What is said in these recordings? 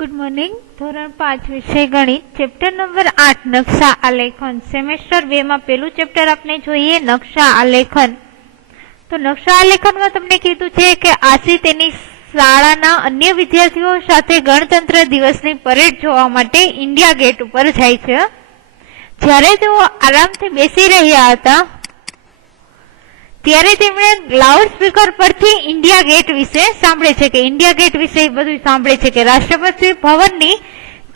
Good morning. ધોરણ 5 વિષય ગણિત, ચેપ્ટર નંબર 8 નકશા આલેખન. સેમેસ્ટર 2 માં પેલું ચેપ્ટર આપણે જોઈએ નકશા આલેખન. તો નકશા આલેખનમાં તમને કીધું છે કે આશી તેની શાળાના અન્ય વિદ્યાર્થીઓ સાથે ગણતંત્ર દિવસની પરેડ જોવા માટે ઇન્ડિયા ગેટ ઉપર જાય છે. જ્યારે તેઓ આરામથી બેસી રહ્યા હતા ત્યારે તેમણે લાઉડ સ્પીકર પરથી ઇન્ડિયા ગેટ વિશે સાંભળે છે કે ઇન્ડિયા ગેટ વિશે બધું સાંભળે છે કે રાષ્ટ્રપતિ ભવનની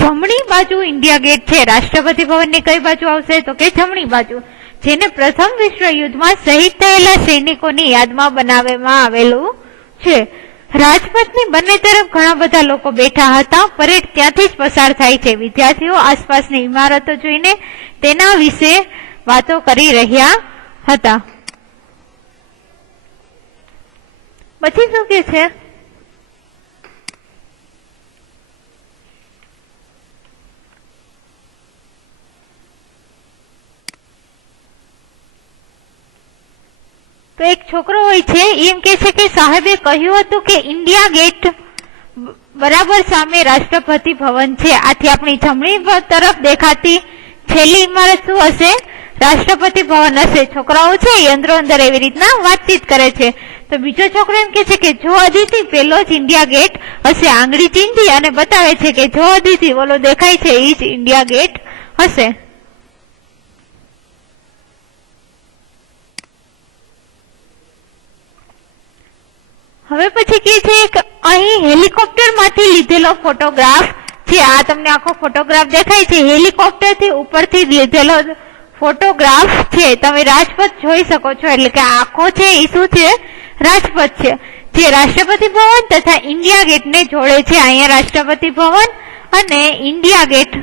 જમણી બાજુ ઇન્ડિયા ગેટ છે. રાષ્ટ્રપતિ ભવનની કઈ બાજુ આવશે તો કે જમણી બાજુ, જેને પ્રથમ વિશ્વ યુદ્ધમાં શહીદ થયેલા સૈનિકોની યાદમાં બનાવવામાં આવેલું છે. રાજપથની બંને તરફ ઘણા બધા લોકો બેઠા હતા. પરેડ ત્યાંથી જ પસાર થાય છે. વિદ્યાર્થીઓ આસપાસની ઇમારતો જોઈને તેના વિશે વાતો કરી રહ્યા હતા. પછી શું કે છે? તો એક છોકરો હોય છે, એમ કે છે કે સાહેબે કહ્યું હતું કે ઇન્ડિયા ગેટ બરાબર સામે રાષ્ટ્રપતિ ભવન છે. આથી આપણી જમણી તરફ દેખાતી છેલ્લી ઇમારત શું હશે? રાષ્ટ્રપતિ ભવન હશે. છોકરાઓ છે એ અંદરો અંદર એવી રીતના વાતચીત કરે છે. તો બીજો છોકરો એમ કે છે કે જો અદિતિ પેલો જ ઇન્ડિયા ગેટ હશે. આંગળી ચીંધી અને બતાવે છે કે જો અદિતિ ઓલો દેખાય છે એ જ ઇન્ડિયા ગેટ હશે. હવે પછી કે છે કે અહીં હેલિકોપ્ટર માંથી લીધેલો ફોટોગ્રાફ છે. આ તમને આખો ફોટોગ્રાફ દેખાય છે. હેલિકોપ્ટર થી ઉપરથી લીધેલો ફોટોગ્રાફ છે. તમે રાજપથ જોઈ શકો છો. એટલે કે આખો છે એ શું છે? રાજપથ છે, જે રાષ્ટ્રપતિ ભવન તથા ઇન્ડિયા ગેટ ને જોડે છે. અહીંયા રાષ્ટ્રપતિ ભવન અને ઇન્ડિયા ગેટ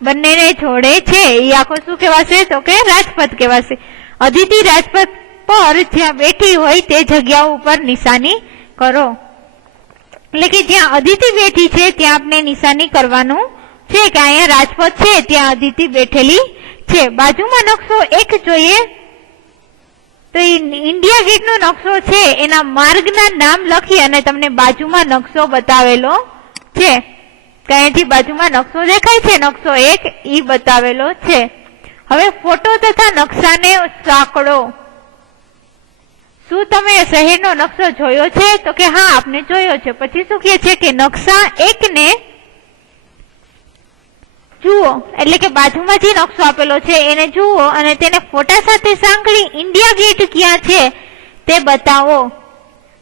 બંનેને જોડે છે. એ આખો શું કહેવાશે તો કે રાજપથ કહેવાશે. અદિતિ રાજપથ પર જ્યાં બેઠી હોય તે જગ્યાઓ ઉપર નિશાની કરો. એટલે કે જ્યાં અદિતિ બેઠી છે ત્યાં આપણે નિશાની કરવાનું છે કે અહીંયા રાજપથ છે, ત્યાં અદિતિ બેઠેલી છે. બાજુમાં નકશો એક જોઈએ તો ઇન્ડિયા ગેટ નો નકશો છે એના માર્ગના નામ લખી અને તમને બાજુમાં નકશો બતાવેલો છે. અહીંથી બાજુમાં નકશો દેખાય છે, નકશો 1 ઈ બતાવેલો છે. હવે ફોટો તથા નકશાને સાંકળો. શું તમે શહેરનો નકશો જોયો છે તો કે હા, આપને જોયો છે. પછી શું કહે છે કે નકશા 1 ને જુઓ, એટલે કે બાજુમાં જે નકશો આપેલો છે એને જુઓ અને તેને ફોટા સાથે સાંકળી ઇન્ડિયા ગેટ ક્યાં છે તે બતાવો.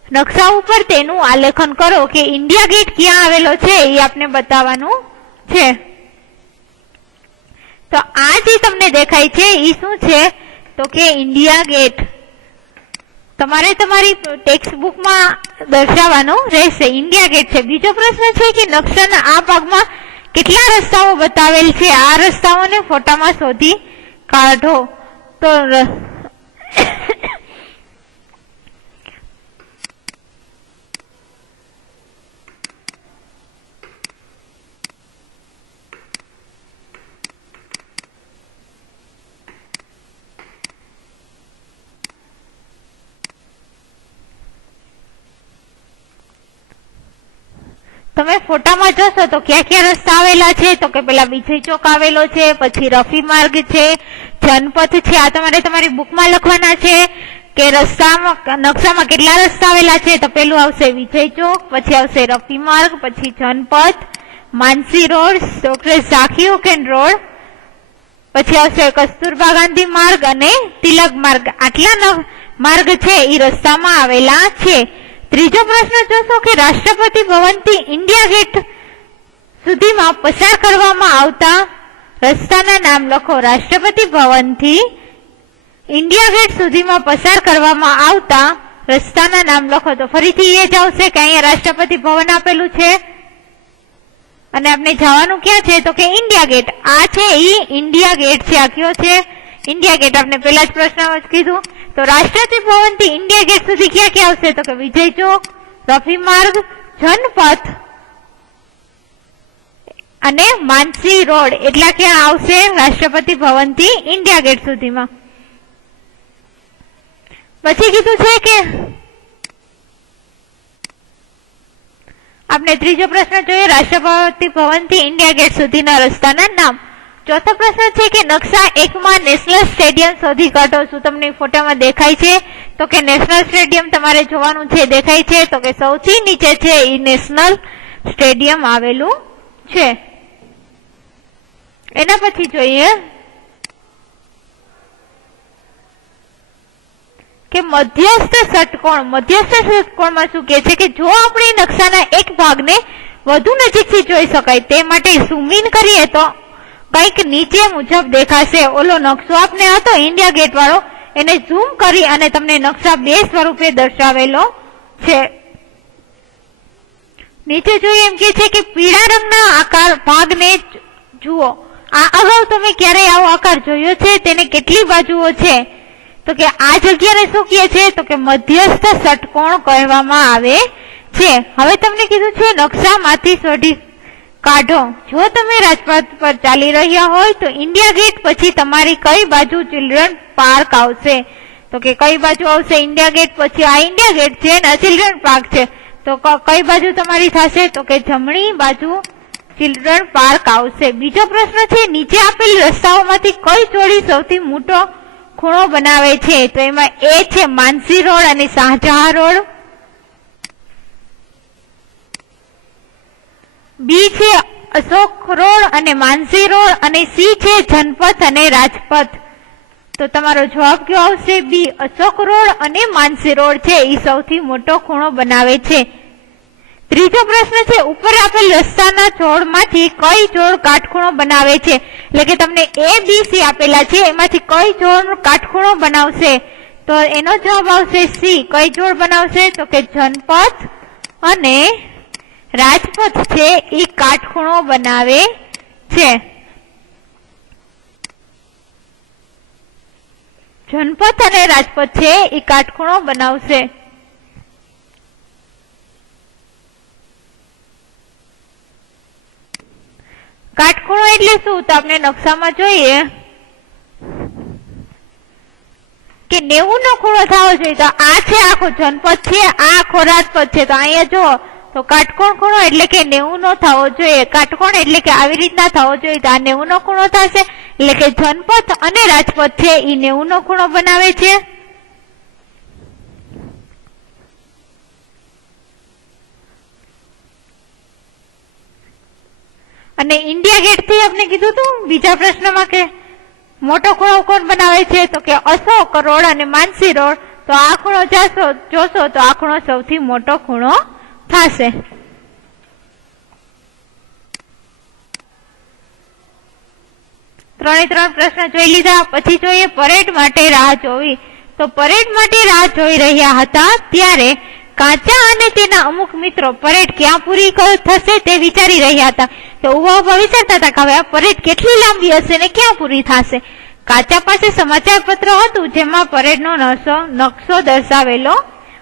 નકશા ઉપર તેનું આલેખન કરો કે ઇન્ડિયા ગેટ ક્યાં આવેલો છે એ આપણે બતાવવાનું છે. તો આ જે તમને દેખાય છે એ શું છે તો કે ઇન્ડિયા ગેટ. તમારે તમારી ટેક્સ્ટ બુકમાં દર્શાવવાનું રહેશે. ઇન્ડિયા ગેટ છે. બીજો પ્રશ્ન છે કે નકશાના આ ભાગમાં કેટલા રસ્તાઓ બતાવેલ છે? આ રસ્તાઓને ફોટામાં શોધી કાઢો. તો તમે ફોટામાં જોશો તો ક્યાં ક્યાં રસ્તા આવેલા છે તો કે પેલા વિજય ચોક આવેલો છે, પછી રફી માર્ગ છે, જનપથ છે. આ તમારે તમારી બુકમાં લખવાના છે કે રસ્તામાં નકશામાં કેટલા રસ્તા આવેલા છે. તો પેલું આવશે વિજય ચોક, પછી આવશે રફી માર્ગ, પછી Janpath, Mansi road, doctor Zakir Hussain road, પછી આવશે કસ્તુરબા ગાંધી માર્ગ અને તિલક માર્ગ. આટલા માર્ગ છે એ રસ્તામાં આવેલા છે. ત્રીજો પ્રશ્ન જોશો કે રાષ્ટ્રપતિ ભવનથી ઇન્ડિયા ગેટ સુધીમાં પસાર કરવામાં આવતા રસ્તાના નામ લખો. રાષ્ટ્રપતિ ભવનથી ઇન્ડિયા ગેટ સુધીમાં પસાર કરવામાં આવતા રસ્તાના નામ લખો. તો ફરીથી એ જ આવશે કે અહીંયા રાષ્ટ્રપતિ ભવન આપેલું છે અને આપણે જવાનું ક્યાં છે તો કે ઇન્ડિયા ગેટ. આ છે એ ઇન્ડિયા ગેટ છે. આ કયો છે? India Gate. આપણે પેલા જ પ્રશ્નમાં જ કીધું. તો રાષ્ટ્રપતિ ભવન થી ઇન્ડિયા ગેટ સુધી ક્યાં ક્યાં આવશે તો કે વિજય ચોક, રફી માર્ગ, જનપથ અને માનસી રોડ. એટલા ક્યાં આવશે રાષ્ટ્રપતિ ભવન થી ઇન્ડિયા ગેટ સુધીમાં. પછી કીધું છે કે આપણે ત્રીજો પ્રશ્ન જોઈએ, રાષ્ટ્રપતિ ભવન થી ઇન્ડિયા ગેટ સુધીના રસ્તાના નામ. ચોથો પ્રશ્ન છે કે નકશા 1 માં નેશનલ સ્ટેડિયમ શોધી કાઢો. શું તમને ફોટામાં દેખાય છે? તો કે નેશનલ સ્ટેડિયમ તમારે જોવાનું છે. દેખાય છે? તો કે સૌથી નીચે છે એ નેશનલ સ્ટેડિયમ આવેલું છે. એના પછી જોઈએ કે મધ્યસ્થ ષટકોણ. મધ્યસ્થ ષટકોણમાં શું કહે છે કે જો આપણે નકશાના એક ભાગને વધુ નજીકથી જોઈ શકાય તે માટે ઝૂમ ઇન કરીએ તો કંઈક નીચે મુજબ દેખાશે. ઓલો નકશો આપને હતો ઇન્ડિયા ગેટ વાળો, એને ઝૂમ કરી અને તમને નકશા 2 સ્વરૂપે દર્શાવેલો છે. નીચે જોઈએ એમ કે છે કે પીળા રંગના આકાર ભાગને જુઓ. આ અગાઉ તમે ક્યારેય આવો આકાર જોયો છે? તેને કેટલી બાજુઓ છે? તો કે આ જગ્યાને શું કહે છે? તો કે મધ્યસ્થ ષટકોણ કહેવામાં આવે છે. હવે તમને કીધું છે નકશામાંથી શોધી કાઢો. જો તમે રાજપથ પર ચાલી રહ્યા હોય તો ઇન્ડિયા ગેટ પછી તમારી કઈ બાજુ ચિલ્ડ્રન પાર્ક આવશે? તો કે કઈ બાજુ આવશે? ઇન્ડિયા ગેટ પછી આ ઇન્ડિયા ગેટ છે ને ચિલ્ડ્રન પાર્ક છે, તો કઈ બાજુ તમારી થશે? તો કે જમણી બાજુ ચિલ્ડ્રન પાર્ક આવશે. બીજો પ્રશ્ન છે નીચે આપેલ રસ્તાઓમાંથી કઈ જોડી સૌથી મોટો ખૂણો બનાવે છે? તો એમાં એ છે માનસી રોડ અને શાહજહાં રોડ, બી છે અશોક રોડ અને માનસી રોડ, અને સી છે જનપથ અને રાજપથ. તો તમારો જવાબ કયો આવશે? બી, અશોક રોડ અને માનસી રોડ છે એ સૌથી મોટો ખૂણો બનાવે છે. ત્રીજો પ્રશ્ન છે ઉપર આપેલ રસ્તાના જોડમાંથી કઈ જોડ કાટખૂણો બનાવે છે? એટલે કે તમને એ બી સી આપેલા છે, એમાંથી કઈ જોડ કાટખૂણો બનાવશે? તો એનો જવાબ આવશે સી. કઈ જોડ બનાવશે? તો કે જનપથ અને રાજપથ છે એ કાટખૂણો બનાવે છે. જનપથ અને રાજપથ છે એ કાટખૂણો બનાવશે. કાટખૂણો એટલે શું? તો આપણે નકશામાં જોઈએ કે 90 નો ખૂણો થવો જોઈએ. તો આ છે આખો જનપથ છે, આ આખો રાજપથ છે. તો અહીંયા જો તો કાટકોણ ખૂણો એટલે કે 90 નો થવો જોઈએ. કાટકોણ એટલે કે આવી રીતના થવો જોઈએ. તો આ 90 નો ખૂણો થશે એટલે કે જનપથ અને રાજપથ છે એ 90 નો ખૂણો બનાવે છે. અને ઇન્ડિયા ગેટ થી આપણે કીધું હતું બીજા પ્રશ્નમાં કે મોટો ખૂણો કોણ બનાવે છે? તો કે અશોક રોડ અને માનસી રોડ. તો આ ખૂણો જોશો તો આ ખૂણો સૌથી મોટો ખૂણો થશે. ત્રણે ત્રણ પ્રશ્ન જોઈ લીધા. પછી જોઈએ પરેડ માટે રાહ જોવી. તો પરેડ માટે રાહ જોઈ રહ્યા હતા ત્યારે કાચા અને તેના અમુક મિત્રો પરેડ ક્યાં પૂરી થશે તે વિચારી રહ્યા હતા. તો ઉભા ઉભા વિચારતા હતા કે હવે આ પરેડ કેટલી લાંબી હશે ને ક્યાં પૂરી થશે. કાચા પાસે સમાચાર પત્ર હતું જેમાં પરેડનો નકશો દર્શાવેલો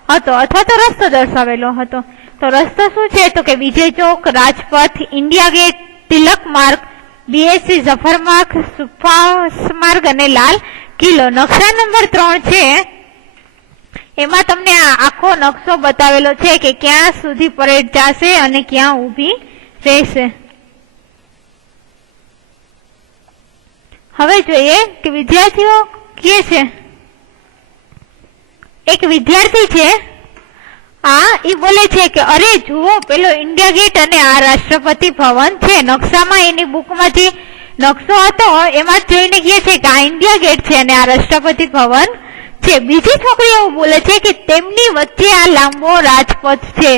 હતો અથવા તો રસ્તો દર્શાવેલો હતો. તો રસ્તો શું છે? તો કે વિજય ચોક, રાજપથ, ઇન્ડિયા ગેટ, તિલક માર્ગ, બીએસસી ઝફર માર્ગ, સુભાષ માર્ગ અને લાલ કિલ્લો. નકશા નંબર 3 છે એમાં તમને આ આખો નકશો બતાવેલો છે કે ક્યાં સુધી પરેડ જશે અને ક્યાં ઊભી રહેશે. હવે જોઈએ કે વિદ્યાર્થીઓ કે છે એક વિદ્યાર્થી છે એ બોલે છે કે અરે જુઓ પેલો ઇન્ડિયા ગેટ અને આ રાષ્ટ્રપતિ ભવન છે. નકશામાં એની બુકમાંથી નકશો હતો એમાં જોઈને કહે છે કે આ ઇન્ડિયા ગેટ છે અને આ રાષ્ટ્રપતિ ભવન છે. બીજી છોકરી એવું બોલે છે કે તેમની વચ્ચે આ લાંબો રાજપથ છે,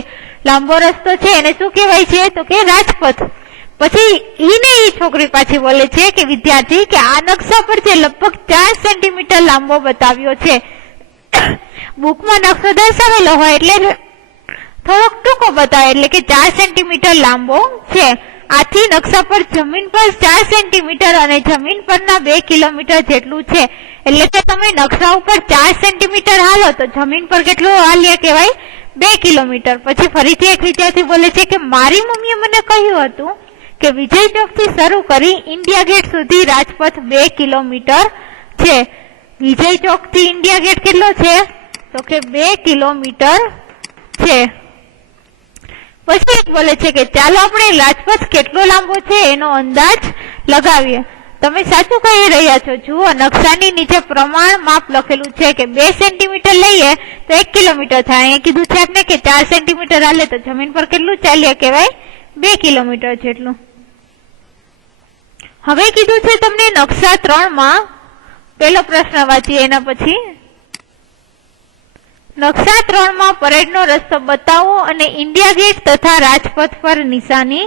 લાંબો રસ્તો છે એને શું કહેવાય છે? તો કે રાજપથ. પછી એ છોકરી પાછી બોલે છે કે વિદ્યાર્થી કે આ નકશા પર છે લગભગ 4 સેન્ટીમીટર લાંબો બતાવ્યો છે. બુકમાં નકશો દર્શાવેલો હોય એટલે થોડોક ટૂંકો બતાવે એટલે કે 4 સેન્ટીમીટર લાંબો છે. આથી નકશા પર જમીન પર 4 સેન્ટીમીટર અને જમીન પરના 2 કિલોમીટર જેટલું છે. એટલે કે તમે નકશા ઉપર 4 સેન્ટીમીટર હાલો તો જમીન પર કેટલું હાલ્યા કહેવાય? 2 કિલોમીટર. પછી ફરીથી એક વિદ્યાર્થી બોલે છે કે મારી મમ્મીએ મને કહ્યું હતું કે વિજય ચોક થી શરૂ કરી ઇન્ડિયા ગેટ સુધી રાજપથ 2 કિલોમીટર છે. વિજય ચોક થી ઇન્ડિયા ગેટ કેટલો છે? તો કે 2 કિલોમીટર છે. પછી એક બોલે છે કે ચાલો આપણે રાજપથ કેટલો લાંબો છે એનો અંદાજ લગાવીએ. તમે સાચું કહી રહ્યા છો. જુઓ, નકશાની નીચે પ્રમાણ માપ લખેલું છે કે 2 સેન્ટીમીટર લઈએ તો 1 કિલોમીટર થાય. અહીંયા કીધું છે આપણે કે 4 સેન્ટીમીટર હાલે તો જમીન પર કેટલું ચાલીએ કહેવાય? 2 કિલોમીટર જેટલું. હવે કીધું છે તમને નકશા 3 માં પહેલો પ્રશ્ન વાંચીએ એના પછી. નકશા 3 માં પરેડનો રસ્તો બતાવો અને ઇન્ડિયા ગેટ તથા રાજપથ પર નિશાની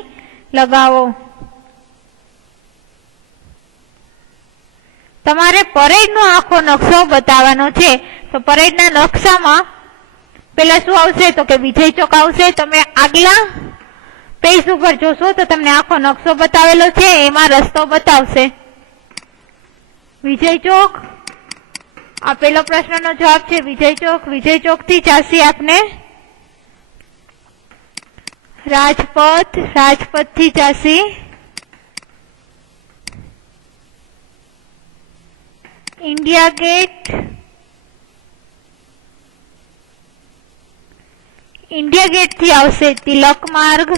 લગાવો. તમારે પરેડનો આખો નકશો બતાવવાનો છે. તો પરેડના નકશામાં પેલા શું આવશે તો કે વિજય ચોક આવશે. તમે આગલા પેજ ઉપર જોશો તો તમને આખો નકશો બતાવેલો છે, એમાં રસ્તો બતાવશે. વિજય ચોક, આ પેલો પ્રશ્નનો જવાબ છે વિજય ચોક. વિજય ચોક થી ચાસી આપને રાજપથ, રાજપથ થી ચાસી ઇન્ડિયા ગેટ, ઇન્ડિયા ગેટ થી આવશે તિલક માર્ગ,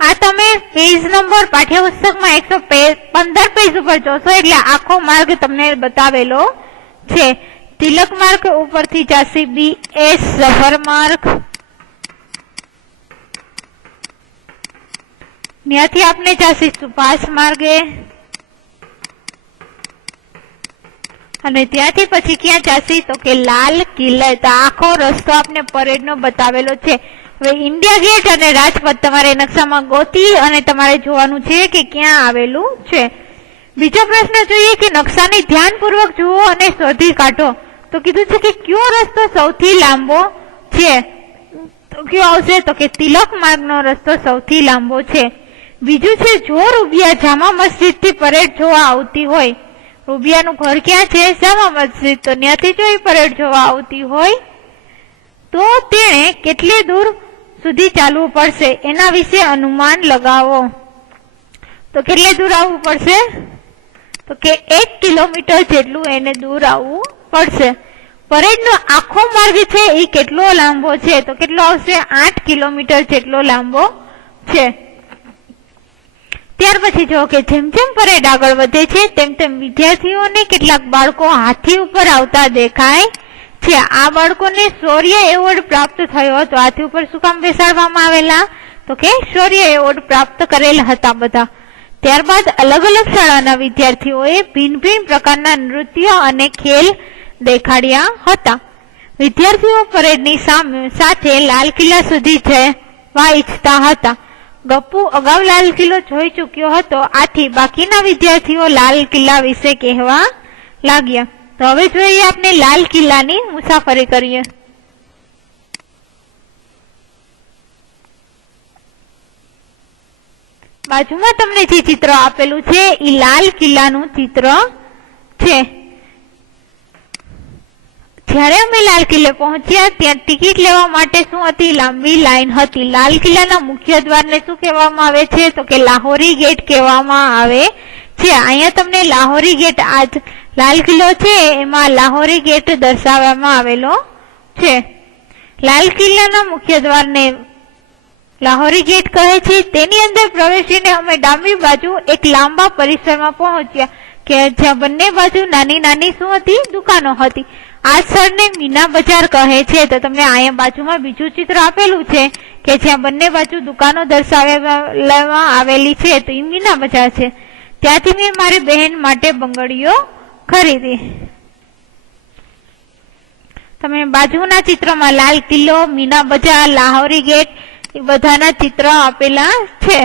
આ તમે પેજ નંબર પાઠ્યપુસ્તકમાં 115 પેજ ઉપર જોશો એટલે આખો માર્ગ તમને બતાવેલો છે. તિલક માર્ગ ઉપરથી જાસી BS સફર માર્ગ, ત્યાંથી આપણે જાસી સુભાષ માર્ગે અને ત્યાંથી પછી ક્યાં જાસી તો કે લાલ કિલ્લા. તો આખો રસ્તો આપણે પરેડનો બતાવેલો છે. હવે ઇન્ડિયા ગેટ અને રાજપથ તમારે નકશામાં ગોતી અને તમારે જોવાનું છે કે ક્યાં આવેલું છે. બીજો પ્રશ્ન જોઈએ કે નકશાને ધ્યાનપૂર્વક જુઓ અને શોધી કાઢો. તો કીધું છે કે કયો રસ્તો સૌથી લાંબો છે? તો કયો આવશે તો કે તિલક માર્ગનો રસ્તો સૌથી લાંબો છે. બીજું છે જો રૂબિયા જામા મસ્જિદ થી પરેડ જોવા આવતી હોય, રૂબિયાનું ઘર ક્યાં છે? જામા મસ્જિદ. તો ત્યાંથી જો એ પરેડ જોવા આવતી હોય તો તેણે કેટલી દૂર સુધી ચાલવું પડશે એના વિશે અનુમાન લગાવો. તો કેટલે દૂર આવવું પડશે તો કે 1 કિલોમીટર જેટલું એને દૂર આવવું પડશે. પરેડનો આખો માર્ગ છે એ કેટલો લાંબો છે? તો કેટલો આવશે? 8 કિલોમીટર જેટલો લાંબો છે. ત્યાર પછી જો કે જેમ જેમ પરેડ આગળ વધે છે તેમ તેમ વિદ્યાર્થીઓને કેટલાક બાળકો હાથી ઉપર આવતા દેખાય છે. આ બાળકોને શૌર્ય એવોર્ડ પ્રાપ્ત થયો હતો. હાથી ઉપર શું કામ બેસાડવામાં આવેલા તો કે શૌર્ય એવોર્ડ પ્રાપ્ત કરેલા હતા બધા. ત્યારબાદ અલગ અલગ શાળાના વિદ્યાર્થીઓએ ભિન્ન ભિન્ન પ્રકારના નૃત્ય અને ખેલ દેખાડ્યા હતા. વિદ્યાર્થીઓ પરેડની સાથે લાલ કિલ્લા સુધી જવા ઈચ્છતા હતા. ગપ્પુ અગાઉ લાલ કિલ્લો જોઈ ચૂક્યો હતો, આથી બાકીના વિદ્યાર્થીઓ લાલ કિલ્લા વિશે કહેવા લાગ્યા. તો હવે જોઈએ આપણે લાલ કિલ્લાની મુસાફરી કરીએ. બાજુમાં તમને જે ચિત્ર આપેલું છે એ લાલ કિલ્લાનું ચિત્ર છે. જ્યારે અમે લાલ કિલ્લે પહોંચ્યા ત્યાં ટિકિટ લેવા માટે શું હતી? લાંબી લાઈન હતી. લાલ કિલ્લાના મુખ્ય દ્વારને શું કહેવામાં આવે છે તો કે લાહોરી ગેટ કહેવામાં આવે છે. અહીંયા તમને લાહોરી ગેટ, આજ લાલ કિલ્લો છે એમાં લાહોરી ગેટ દર્શાવવામાં આવેલો છે. લાલ કિલ્લાના મુખ્ય દ્વારને લાહોરી ગેટ કહે છે. તેની અંદર પ્રવેશીને અમે ડાબી બાજુ એક લાંબા પરિસરમાં પહોંચ્યા કે જ્યાં બંને બાજુ નાની નાની શું હતી? દુકાનો હતી. આ સ્થળને મીના બજાર કહે છે. તો તમને અહીંયા બાજુમાં બીજું ચિત્ર આપેલું છે કે જ્યાં બંને બાજુ દુકાનો દર્શાવવામાં આવેલી છે તો એ મીના બજાર છે. ત્યાંથી મેં મારી બહેન માટે બંગડીઓ ખરીદી. તમે બાજુના ચિત્રમાં લાલ કિલ્લો, મીના બજાર, લાહોરી ગેટ એ બધાના ચિત્ર આપેલા છે.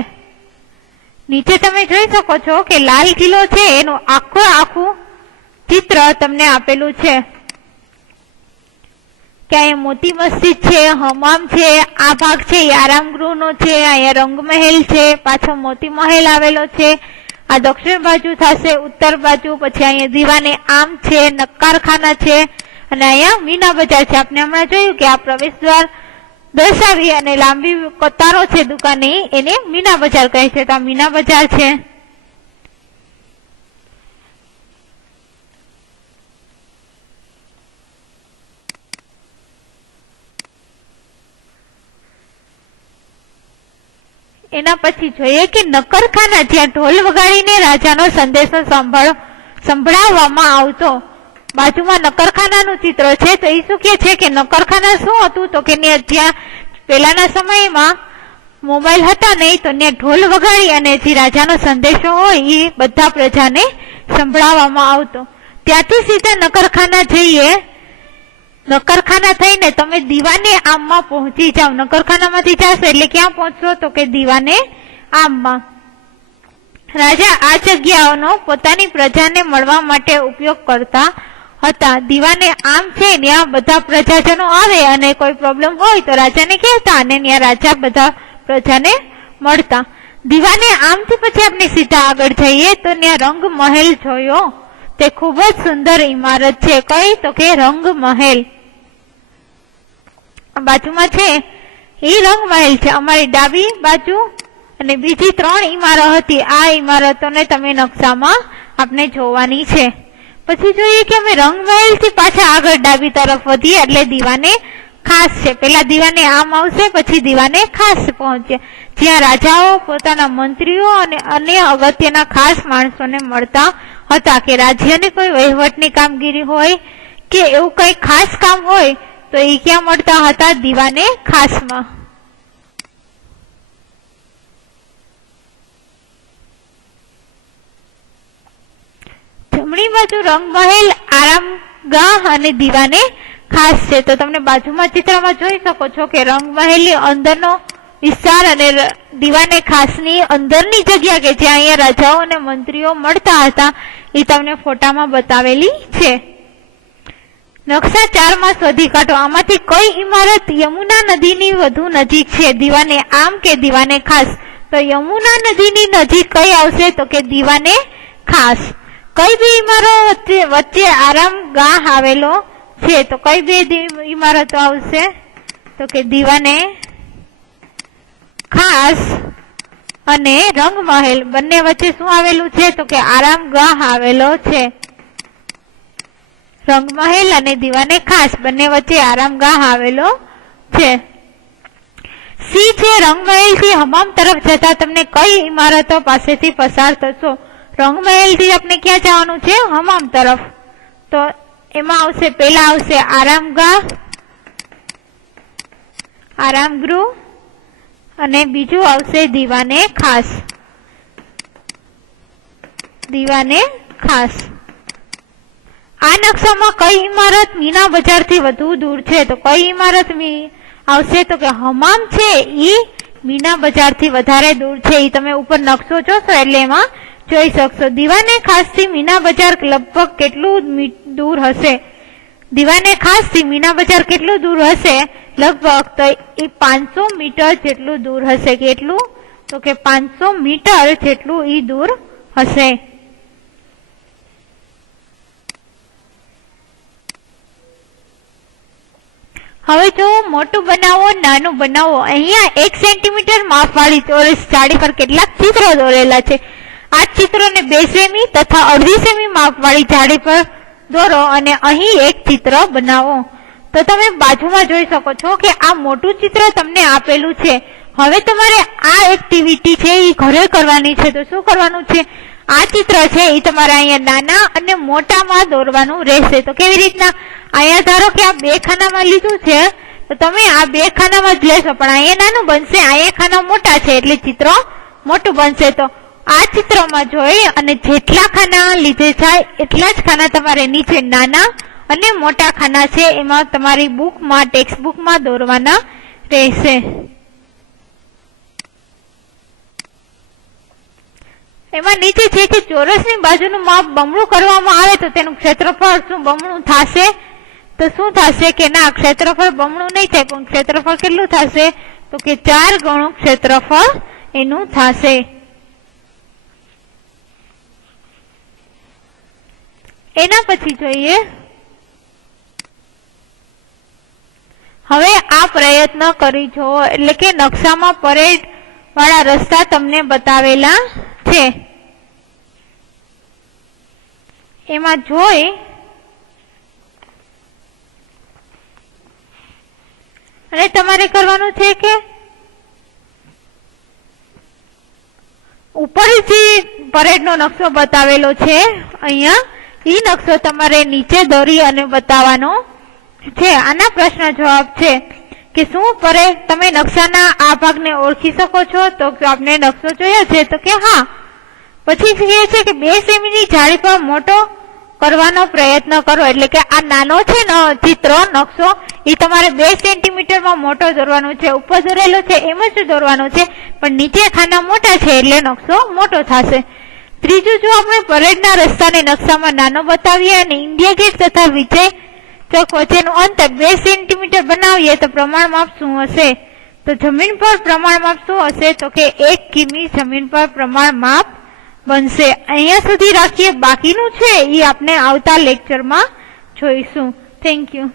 નીચે તમે જોઈ શકો છો કે લાલ કિલ્લો છે એનું આખું ચિત્ર તમને આપેલું છે. કે અહીંયા મોતી મસ્જિદ છે, હમામ છે, આ ભાગ છે એ આરામગૃહનો છે, અહીંયા રંગમહેલ છે, પાછો મોતી મહેલ આવેલો છે. આ દક્ષિણ બાજુ થશે, ઉત્તર બાજુ પછી અહીંયા દીવાને આમ છે, નક્કારખાના છે અને અહીંયા મીના બજાર છે. આપણે હમણાં જોયું કે આ પ્રવેશ દ્વાર દર્શાવી અને લાંબી કતારો છે દુકાનની એને મીના બજાર કહે છે. તો આ મીના બજાર છે. એના પછી જોઈએ કે નકરખાના, જ્યાં ઢોલ વગાડીને રાજાનો સંદેશો સંભળાવવામાં આવતો. બાજુમાં નકરખાનાનું ચિત્ર છે. તો એ શું કે છે કે નકરખાના શું હતું, તો કે ત્યાં પેલાના સમયમાં મોબાઈલ હતા નહીં, તો ત્યાં ઢોલ વગાડી અને જે રાજાનો સંદેશો હોય એ બધા પ્રજાને સંભળાવવામાં આવતો. ત્યાંથી સીધા નકરખાના જઈએ. નકરખાના થઈને તમે દીવાને આમમાં પહોંચી જાઓ. નકરખાનામાંથી જશો એટલે ક્યાં પહોંચશો, તો કે દીવાને આમમાં. રાજા આ જગ્યાઓનો પોતાની પ્રજાને મળવા માટે ઉપયોગ કરતા હતા. દીવાને આમ છે, ત્યાં બધા પ્રજાજનો આવે અને કોઈ પ્રોબ્લેમ હોય તો રાજાને કહેતા અને ત્યાં રાજા બધા પ્રજાને મળતા. દીવાને આમથી પછી આપણે સીધા આગળ જઈએ તો ત્યાં રંગ મહેલ જોયો. તે ખૂબ જ સુંદર ઇમારત છે. કઈ, તો કે રંગ મહેલ. બાજુમાં છે એ રંગ મહેલ છે. અમારી ડાબી બાજુ અને બીજી 3 ઇમારત હતી. આ ઇમારતોને તમે નકશામાં આપણે જોવાની છે. પછી જોઈએ કે અમે રંગ મહેલ થી પાછા આગળ ડાબી તરફ વધીએ એટલે દીવાને ખાસ છે. પેલા દીવાને આમ આવશે, પછી દીવાને ખાસ પહોંચે, જ્યાં રાજાઓ પોતાના મંત્રીઓ અને અન્ય અગત્યના ખાસ માણસોને મળતા હતા. કે રાજ્યની કોઈ વહીવટની કામગીરી હોય કે એવું કઈ ખાસ કામ હોય તો એ ક્યાં મળતા હતા, દીવાને ખાસમાં. જમણી બાજુ રંગમહેલ, આરામગાહ અને દીવાને ખાસ છે. તો તમને બાજુમાં ચિત્રમાં જોઈ શકો છો કે રંગમહેલની અંદરનો વિસ્તાર અને દીવાને ખાસની અંદરની જગ્યા કે જ્યાં અહીંયા રાજાઓ અને મંત્રીઓ મળતા હતા એ તમને ફોટામાં બતાવેલી છે. નકશા 4માં શોધી કાઢો. આમાંથી કઈ ઇમારત યમુના નદીની વધુ નજીક છે, દીવાને આમ કે દીવાને ખાસ? તો યમુના નદીની નજીક કઈ આવશે, તો કે દીવાને ખાસ. કઈ બે ઇમારત વચ્ચે આરામગાહ આવેલો છે, તો કઈ બે ઇમારતો આવશે, તો કે દીવાને ખાસ અને રંગમહેલ. બંને વચ્ચે શું આવેલું છે, તો કે આરામગાહ આવેલો છે. રંગમહેલ અને દીવાને ખાસ બંને વચ્ચે આરામગાહ આવેલો છે. સી છે રંગમહેલ થી હમામ તરફ જતા તમને કઈ ઇમારતો પાસેથી પસાર થશો? રંગમહેલ થી આપણે ક્યાં જવાનું છે, હમામ તરફ. તો એમાં આવશે, પેલા આવશે આરામગાહ, આરામગૃહ અને બીજું આવશે દીવાને ખાસ. દીવાને ખાસ. આ નકશામાં કઈ ઇમારત મીના બજાર થી વધુ દૂર છે, તો કઈ ઇમારત આવશે, તો કે હમામ છે ઈ મીના બજાર થી વધારે દૂર છે. ઈ તમે ઉપર નકશો જોશો એટલે એમાં જોઈ શકશો. દીવાને ખાસ થી મીના બજાર લગભગ કેટલું દૂર હશે? દીવાને ખાસ થી મીના બજાર કેટલું દૂર હશે? લગભગ તો એ 500 મીટર જેટલું દૂર હશે. કેટલું? તો કે 500 મીટર જેટલું ઈ દૂર હશે. હવે જો મોટું બનાવો, નાનું બનાવો. અહીંયા 1 સેન્ટીમીટર માપવાળી ચોરસ જાળી પર કેટલાક ચિત્રો દોરેલા છે. આ ચિત્રોને 2 સેમી તથા અડધી સેમી માપવાળી જાળી પર દોરો અને અહીં એક ચિત્ર બનાવો. તો તમે બાજુમાં જોઈ શકો છો કે આ મોટું ચિત્ર તમને આપેલું છે. હવે તમારે આ એક્ટિવિટી છે એ ઘરે કરવાની છે. તો શું કરવાનું છે? આ ચિત્ર છે એ તમારે અહીંયા નાના અને મોટામાં દોરવાનું રહેશે. તો કેવી રીતના? અહીંયા ધારો કે આ 2 ખાનામાં લીધું છે તો તમે આ 2 ખાનામાં જ લેશો, પણ અહીંયા નાનું બનશે, અહીંયા ખાના મોટા છે એટલે ચિત્ર મોટું બનશે. તો આ ચિત્રમાં જોઈ અને જેટલા ખાના લીધે જાય એટલા જ ખાના તમારે નીચે નાના અને મોટા ખાના છે એમાં તમારી બુકમાં, ટેક્સ્ટ બુકમાં દોરવાના રહેશે. એમાં નીચે છે કે ચોરસની બાજુનું માપ બમણું કરવામાં આવે તો તેનું ક્ષેત્રફળ શું બમણું થશે? તો શું થશે કે ના, ક્ષેત્રફળ બમણું નહીં થાય, પણ ક્ષેત્રફળ કેટલું થશે? તો કે 4 ગણું ક્ષેત્રફળ એનું થશે. એના પછી જોઈએ, હવે આ પ્રયત્ન કરી જુઓ. એટલે કે નકશામાં પરેડ વાળા રસ્તા તમને બતાવેલા છે. એમાં જોઈ અને તમારે કરવાનું છે કે પછી પરેડનો નકશો બતાવેલો છે અહીંયા. ઈ નકશો તમારે નીચે દોરી અને બતાવવાનો છે. આના પ્રશ્ન જવાબ છે કે શું પરેડ તમે નકશાના આ ભાગને ઓળખી શકો છો? તો આપને નકશો જોયો છે તો કે હા. પછી કહે છે કે 2 સેમીની જાળી પર મોટો કરવાનો પ્રયત્ન કરો. એટલે કે આ નાનો છે ને ચિત્ર નકશો એ તમારે 2 સેન્ટીમીટરમાં મોટો દોરવાનો છે. ઉપર દોરેલો છે એમ જ દોરવાનો છે, પણ નીચે ખાના મોટા છે એટલે નકશો મોટો થશે. ત્રીજું, જો આપણે પરેડના રસ્તાને નકશામાં નાનો બતાવીએ અને ઇન્ડિયા ગેટ તથા વિજય ચોક વચ્ચેનું અંતર 2 સેન્ટીમીટર બનાવીએ તો પ્રમાણ માપ શું હશે? તો જમીન પર પ્રમાણ માપ શું હશે? તો કે 1 કિમી જમીન પર પ્રમાણ માપ બનશે. અહીંયા સુધી રાખીએ. બાકીનું છે એ આપણે આવતા લેક્ચરમાં જોઈશું. Thank you.